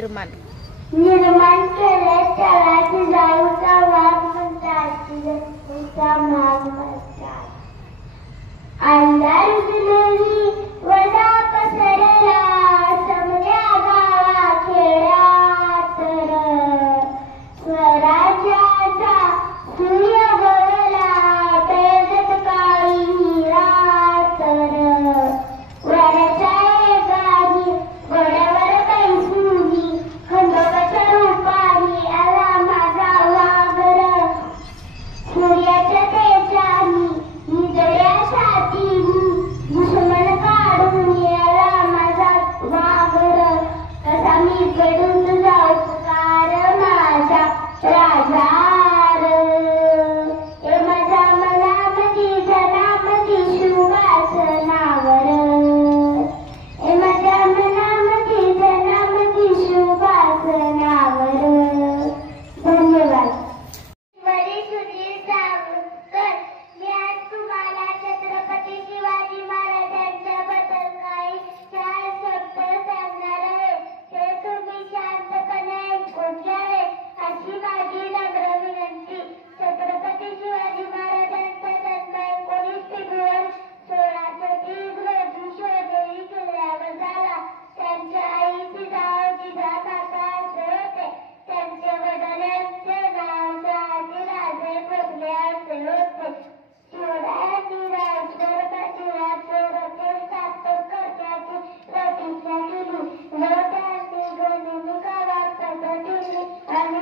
निर्माण केले त्याला जिजाऊचा वाघ म्हणतात, जिजाऊचा माग म्हणतात. अंधार उजळली वजा पसरला समल्या गावा खेड्यात स्वराज्याचा सूर्य गळला पेजत काळी रात वरच्या एकानी घोड्यावर बैसूनी खंडोबाच्या रूपानी आला माझा वाघर सूर्याच्या तेजानी निजळ्या छातीनी दुश्मन काढून आला माझा वाघर कसा मी कडून जाऊ पुकार माझा राजार ए माझ्या मनामधी जनामधी शुभासनावर ए माझ्या मनामधी जनामधी शुभासनावर. धन्यवाद. वरी सुधीर सावरकर, मी आज तुम्हाला छत्रपती शिवाजी महाराजांच्याबद्दल काही चार शब्द सांगणार आहे. ते तुम्ही शांतपणे ऐकून घ्यावे अशी माझी नम्र विनंती. छत्रपती शिवाजी महाराजांचा जन्म 19 फेब्रुवारी 1630 रोजी शिवनेरी किल्ल्यावर झाला. त्यांच्या आई जिजामाता असे होते. त्यांचे वडिलांचे नाव शहाजीराजे भोसले असे होते. शिवरायांनी राजगड बाजीराव रथे स्थापन करण्याची प्रतिज्ञा केली व त्यांनी गनिमी गावात दिली आणि